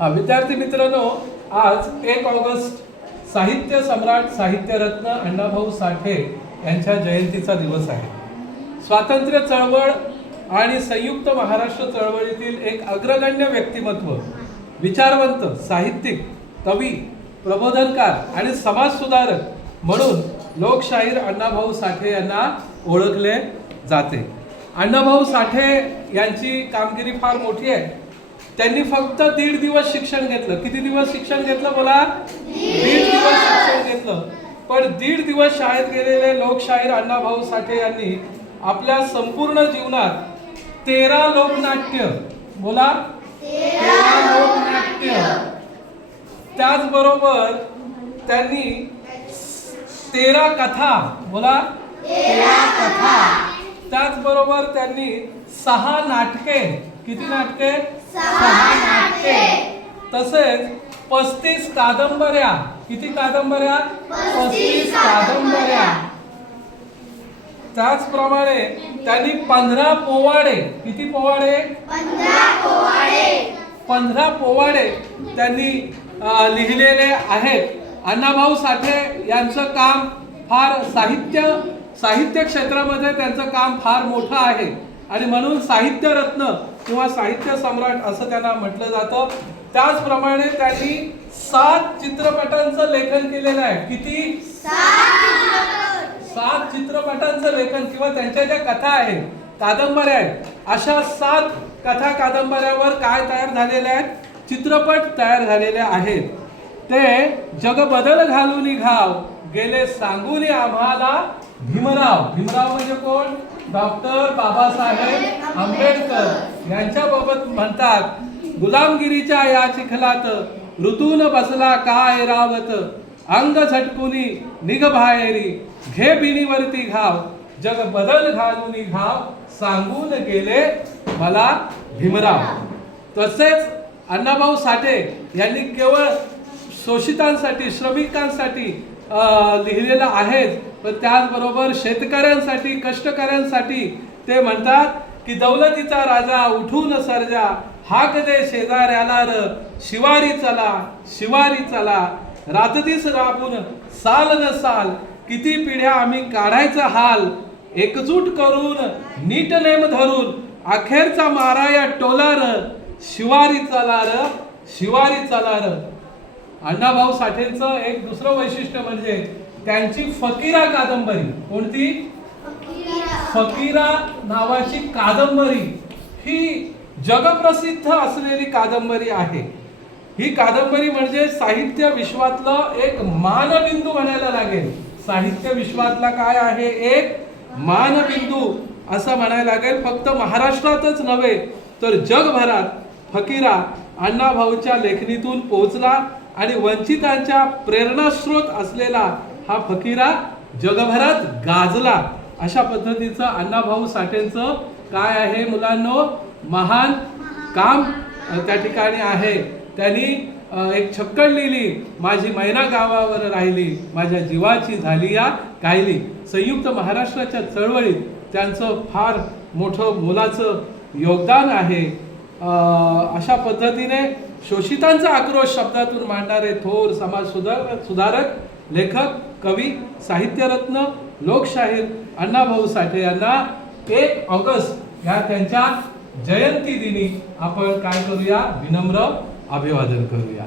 हा, विद्यार्थी मित्रांनो आज एक ऑगस्ट साहित्य सम्राट साहित्यरत्न अण्णाभाऊ साठे यांच्या जयंतीचा दिवस आहे. स्वातंत्र्य चळवळ आणि संयुक्त महाराष्ट्र चळवळीतील एक अग्रगण्य व्यक्तिमत्व विचारवंत साहित्यिक कवी प्रबोधनकार आणि समाजसुधारक म्हणून लोकशाहीर अण्णाभाऊ साठे यांना ओळखले जाते. अण्णाभाऊ साठे यांची कामगिरी फार मोठी आहे. त्यांनी फक्त दीड दिवस शिक्षण घेतलं. किती दिवस शिक्षण घेतलं बोला? दीड दिवस शिक्षण घेतलं. पण दीड दिवस शाळेत गेलेले लोकशाहीर अण्णाभाऊ साठे यांनी आपल्या संपूर्ण जीवनात तेरा लोकनाट्य बोला? तेरा लोकनाट्य. त्याचबरोबर त्यांनी तेरा कथा बोला? तेरा कथा. त्याचबरोबर त्यांनी सहा नाटके किती नाटके? सहा नाटके. तसेच पस्तीस कादंबऱ्या. किती कादंबऱ्या? पस्तीस कादंबऱ्या. त्याचप्रमाणे त्यांनी पंधरा पोवाडे. किती पोवाडे? पंधरा पोवाडे. त्यांनी लिहिलेले आहेत. अण्णाभाऊ साठे यांचं काम फार साहित्य साहित्य क्षेत्रामध्ये त्यांचं काम फार मोठं आहे. आणि म्हणून साहित्य रत्न किंवा साहित्य सम्राट असं त्यांना म्हटलं जातं. त्याचप्रमाणे त्यांनी सात चित्रपटांचं लेखन केलेलं आहे. किती? सात चित्रपटांचं लेखन किंवा त्यांच्या ज्या कथा आहेत कादंबऱ्या आहेत अशा सात कथा कादंबऱ्यावर काय तयार झालेल्या आहेत? चित्रपट तयार झालेले आहेत. ते जग बदल घालून घाव गेले सांगून आम्हाला भीमराव. भीमराव म्हणजे कोण? डॉक्टर बाबासाहेब आंबेडकर. यांच्याबाबत म्हणतात गुलामगिरीच्या या चिखलात ऋतून बसला काय रावत? अंग झटकुनी निघ बाहेरी. घे बिनीवरती घाव. जग बदल घालून घाव. सांगून गेले मला भीमराव. तसेच अण्णाभाऊ साठे यांनी केवळ शोषितांसाठी श्रमिकांसाठी अं, लिहिलेलं आहेच. पण त्याचबरोबर शेतकऱ्यांसाठी कष्टकऱ्यांसाठी ते म्हणतात की दौलतीचा राजा उठून सर्जा हाक दे शेजाऱ्याला र शिवारी चला शिवारी चला. रातदीस राबून साल न साल किती पिढ्या आम्ही काढायचा हाल. एकजूट करून नीट नेम धरून अखेरचा मारा या टोलार शिवारी चला र शिवारी चला र. अण्णाभाऊ साठेंचं एक दुसरं वैशिष्ट्य म्हणजे त्यांची फकीरा कादंबरी. कोणती? फकीरा नावाची कादंबरी. ही जगप्रसिद्ध असलेली कादंबरी आहे. ही कादंबरी म्हणजे साहित्य विश्वातलं एक मानबिंदू म्हणायला लागेल. साहित्य विश्वातला काय आहे? एक मानबिंदू असं म्हणायला लागेल. फक्त महाराष्ट्रातच नव्हे तर जगभरात फकीरा अण्णाभाऊच्या लेखणीतून पोहोचला आणि वंचितांच्या प्रेरणास्रोत असलेला हा फकीरा जगभरात गाजला. अशा पद्धतीचं अण्णाभाऊ साठेंचं काय आहे मुलांनो? महान काम त्या ठिकाणी आहे. त्यांनी एक छक्कड लिहिली. माझी मैना गावावर राहिली. माझ्या जीवाची झाली या कायली संयुक्त महाराष्ट्राच्या चळवळीत त्यांचं फार मोठं मोलाचं योगदान आहे. अशा पद्धतीने शोषितांचा आक्रोश शब्दातून मांडणारे थोर समाज सुधारक सुधारक लेखक कवी साहित्यरत्न लोकशाहीर अण्णाभाऊ साठे यांना एक ऑगस्ट या त्यांच्या जयंती दिनी आपण काय करूया? विनम्र अभिवादन करूया.